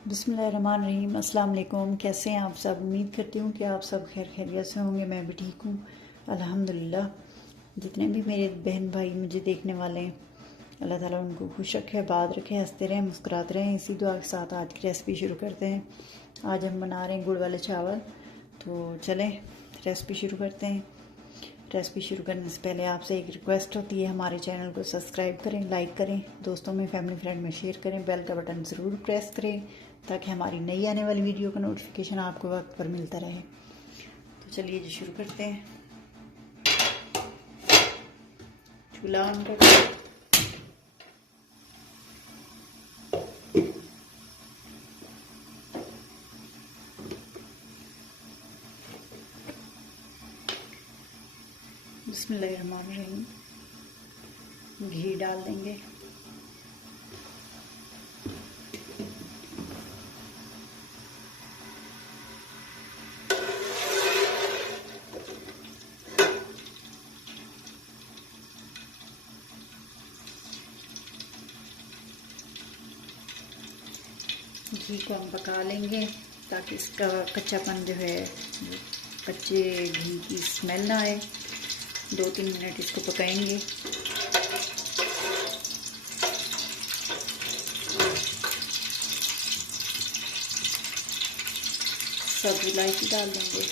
बिस्मिल्लाहिर्रहमानिर्रहीम। अस्सलाम वालेकुम। कैसे हैं आप सब? उम्मीद करती हूँ कि आप सब खैर खैरियत से होंगे। मैं भी ठीक हूँ अल्हम्दुलिल्लाह। जितने भी मेरे बहन भाई मुझे देखने वाले हैं, अल्लाह ताला उनको खुश रखे, आबाद रखे, हंसते रहें, मुस्कुराते रहें। इसी दुआ के साथ आज की रेसिपी शुरू करते हैं। आज हम बना रहे हैं गुड़ वाले चावल। तो चलें रेसिपी शुरू करते हैं। रेसिपी शुरू करने से पहले आपसे एक रिक्वेस्ट होती है, हमारे चैनल को सब्सक्राइब करें, लाइक करें, दोस्तों में, फैमिली फ्रेंड में शेयर करें, बेल का बटन ज़रूर प्रेस करें ताकि हमारी नई आने वाली वीडियो का नोटिफिकेशन आपको वक्त पर मिलता रहे। तो चलिए जी शुरू करते हैं। चूल्हा ऑन कर बिस्मिल्लाहिर्रहमानिर्रहीम। घी डाल देंगे। घी को हम पका लेंगे ताकि इसका कच्चापन जो है, कच्चे घी की स्मेल ना आए। 2-3 मिनट इसको पकाएंगे। सब इलायची डाल देंगे।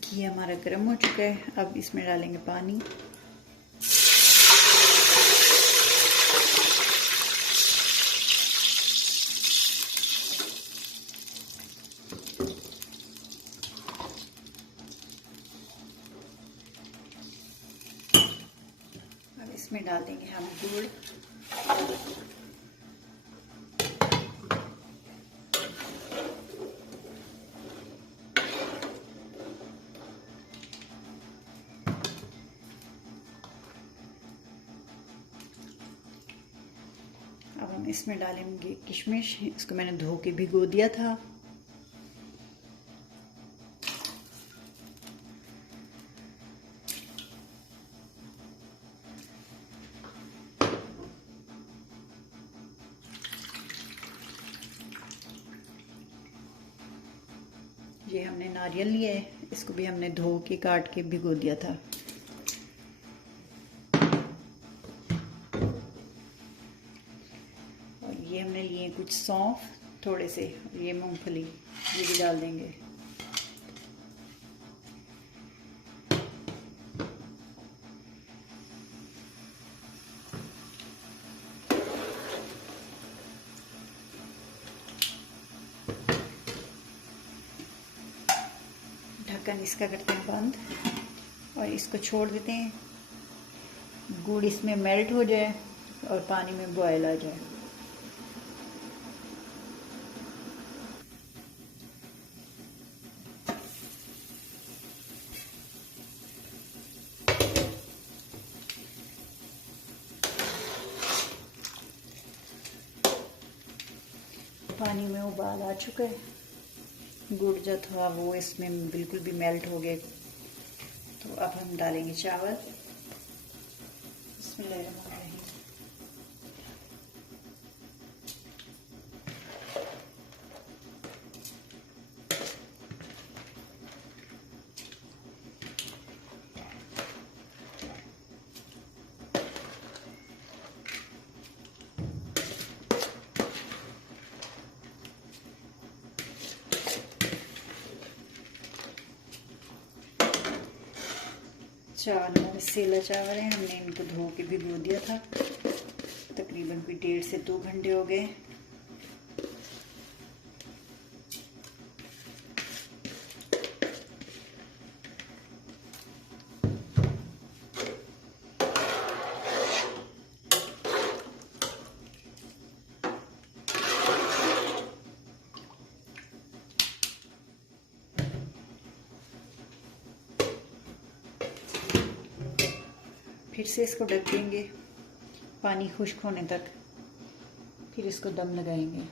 घी हमारा गर्म हो चुका है। अब इसमें डालेंगे पानी। अब इसमें डाल देंगे हम गुड़। अब हम इसमें डालेंगे किशमिश। इसको मैंने धो के भिगो दिया था। ये हमने नारियल लिया है, इसको भी हमने धो के काट के भिगो दिया था। और ये हमने लिए कुछ सौंफ, थोड़े से, ये मूंगफली, ये भी डाल देंगे। ढक्कन इसका करते हैं बंद और इसको छोड़ देते हैं। गुड़ इसमें मेल्ट हो जाए और पानी में बॉयल आ जाए। पानी में उबाल आ चुका है। गुड़ जो था वो इसमें बिल्कुल भी मेल्ट हो गया। तो अब हम डालेंगे चावल। बिस्मिल्लाहिर्रहमानिर्रहीम। चावल हमारे सेला चावल हैं, हमने इनको धो के भिगो दिया था। तकरीबन कोई 1.5 से 2 घंटे हो गए। फिर से इसको ढक देंगे पानी खुश्क होने तक, फिर इसको दम लगाएंगे।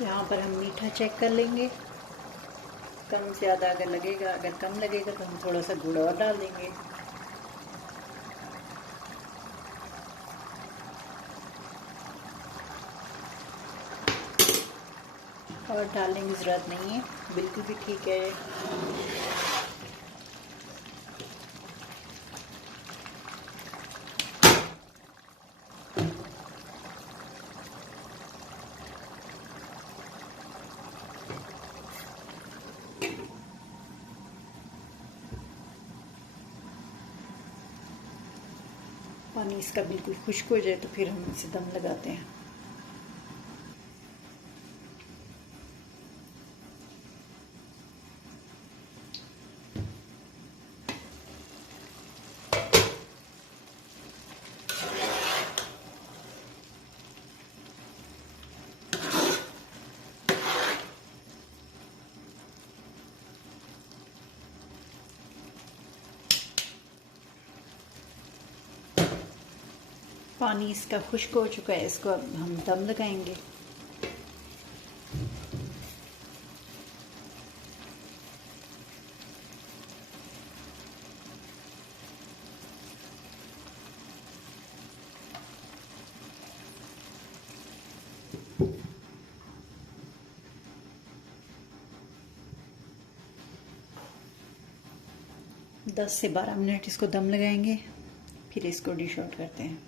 यहाँ पर हम मीठा चेक कर लेंगे, कम ज़्यादा अगर लगेगा, अगर कम लगेगा तो हम थोड़ा सा गुड़ और डाल देंगे। और डालने की ज़रूरत नहीं है, बिल्कुल भी ठीक है। पानी इसका बिल्कुल खुश्क हो जाए तो फिर हम इसे दम लगाते हैं। पानी इसका खुश्क हो चुका है, इसको अब हम दम लगाएंगे। दस से 12 मिनट इसको दम लगाएंगे, फिर इसको डिश आउट करते हैं।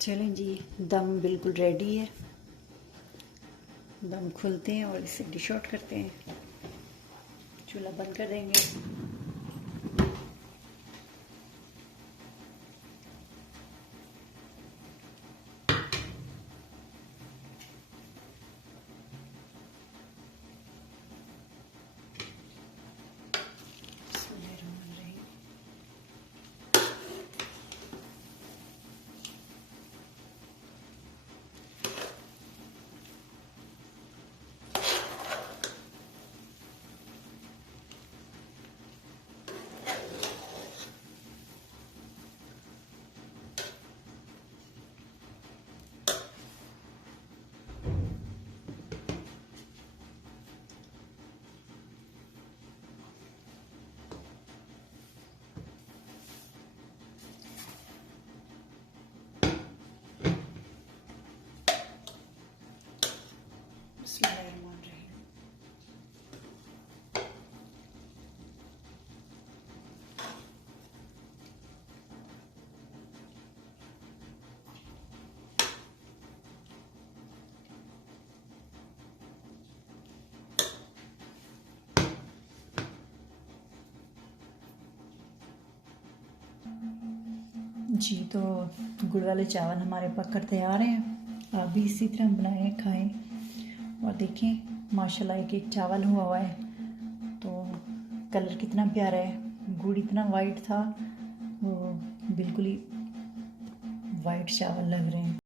चलें जी, दम बिल्कुल रेडी है। दम खुलते हैं और इसे डिश आउट करते हैं। चूल्हा बंद कर देंगे। जी, तो गुड़ वाले चावल हमारे पककर तैयार हैं। आप भी इसी तरह बनाएं, खाएं और देखें माशाल्लाह एक एक चावल हुआ है। तो कलर कितना प्यारा है, गुड़ इतना वाइट था, वो बिल्कुल ही वाइट चावल लग रहे हैं।